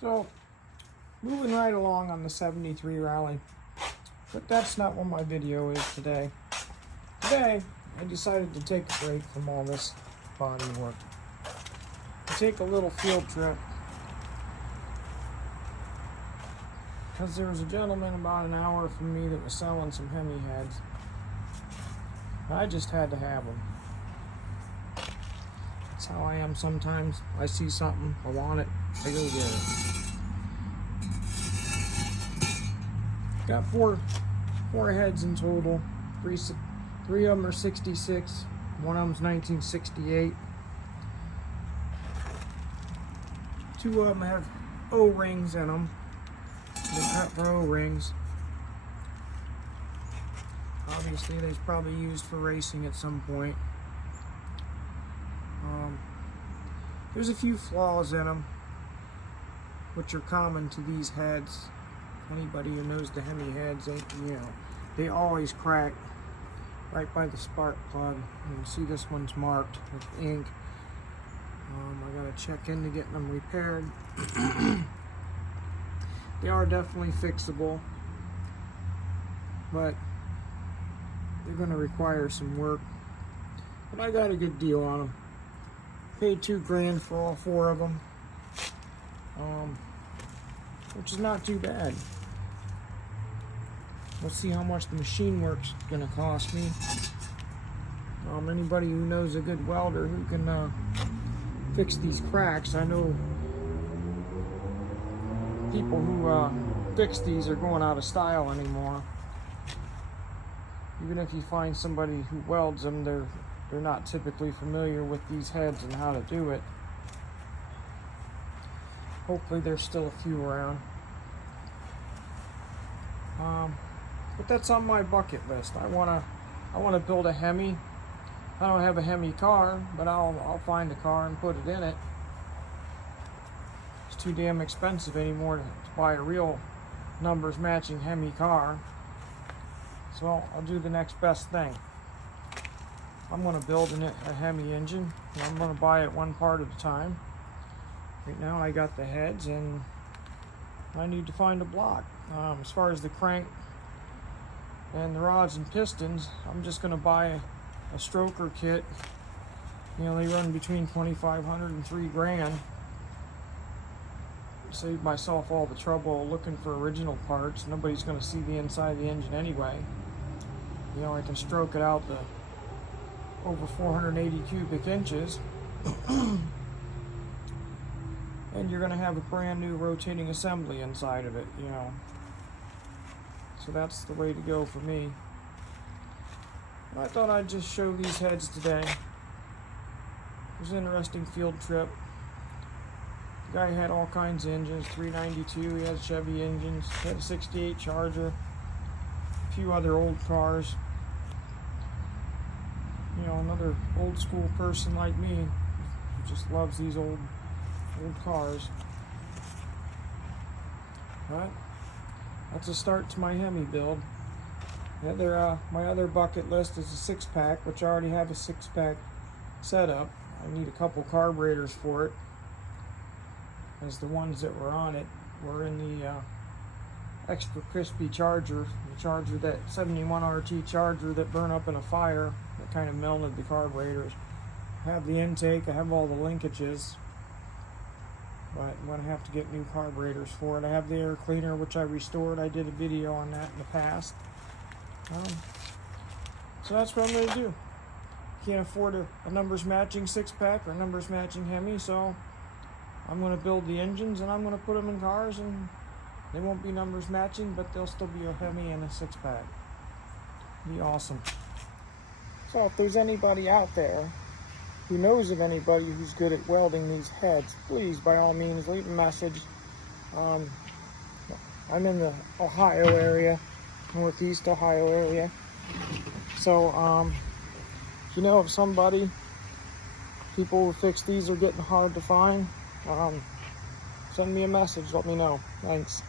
So, moving right along on the 73 rally, but that's not what my video is today. Today, I decided to take a break from all this body work. Take a little field trip, because there was a gentleman about an hour from me that was selling some Hemi heads. I just had to have them. That's how I am sometimes. I see something, I want it, I go get it. Got four heads in total. Three of them are 66. One of them's 1968. Two of them have O-rings in them. They're cut for O-rings. Obviously, they're probably used for racing at some point. There's a few flaws in them, which are common to these heads. Anybody who knows the Hemi heads, they always crack right by the spark plug. You can see this one's marked with ink. I gotta check into getting them repaired. They are definitely fixable, but they're gonna require some work. But I got a good deal on them. Paid $2 grand for all four of them, which is not too bad. We'll see how much the machine work's gonna cost me. Anybody who knows a good welder who can fix these cracks. I know people who fix these are going out of style anymore. Even if you find somebody who welds them, they're not typically familiar with these heads and how to do it. Hopefully there's still a few around. But that's on my bucket list. I wanna build a Hemi. I don't have a Hemi car, but I'll find a car and put it in it. It's too damn expensive anymore to buy a real numbers matching Hemi car. So I'll do the next best thing. I'm gonna build a Hemi engine, and I'm gonna buy it one part at a time. Right now I got the heads, and I need to find a block. As far as the crank and the rods and pistons, I'm just gonna buy a stroker kit. They run between $2,500 and $3 grand. Save myself all the trouble looking for original parts. Nobody's gonna see the inside of the engine anyway. I can stroke it out to over 480 cubic inches. And you're gonna have a brand new rotating assembly inside of it, So that's the way to go for me. I thought I'd just show these heads today. It was an interesting field trip. The guy had all kinds of engines, 392, he had Chevy engines, he had a 68 Charger, a few other old cars. Another old school person like me who just loves these old cars. But that's a start to my Hemi build. My other bucket list is a 6-pack, which I already have a 6-pack set up. I need a couple carburetors for it, as the ones that were on it were in the extra crispy Charger, that 71 RT Charger that burned up in a fire that kind of melted the carburetors. I have the intake, I have all the linkages, but I'm going to have to get new carburetors for it. I have the air cleaner, which I restored. I did a video on that in the past. So that's what I'm going to do. Can't afford a numbers matching 6-pack or numbers matching Hemi, so I'm going to build the engines and I'm going to put them in cars, and they won't be numbers matching, but they'll still be a Hemi and a 6-pack. Be awesome. So if there's anybody out there who knows of anybody who's good at welding these heads, please, by all means, leave a message. I'm in the Ohio area, Northeast Ohio area. So, if you know of somebody, people who fix these are getting hard to find, send me a message, let me know. Thanks.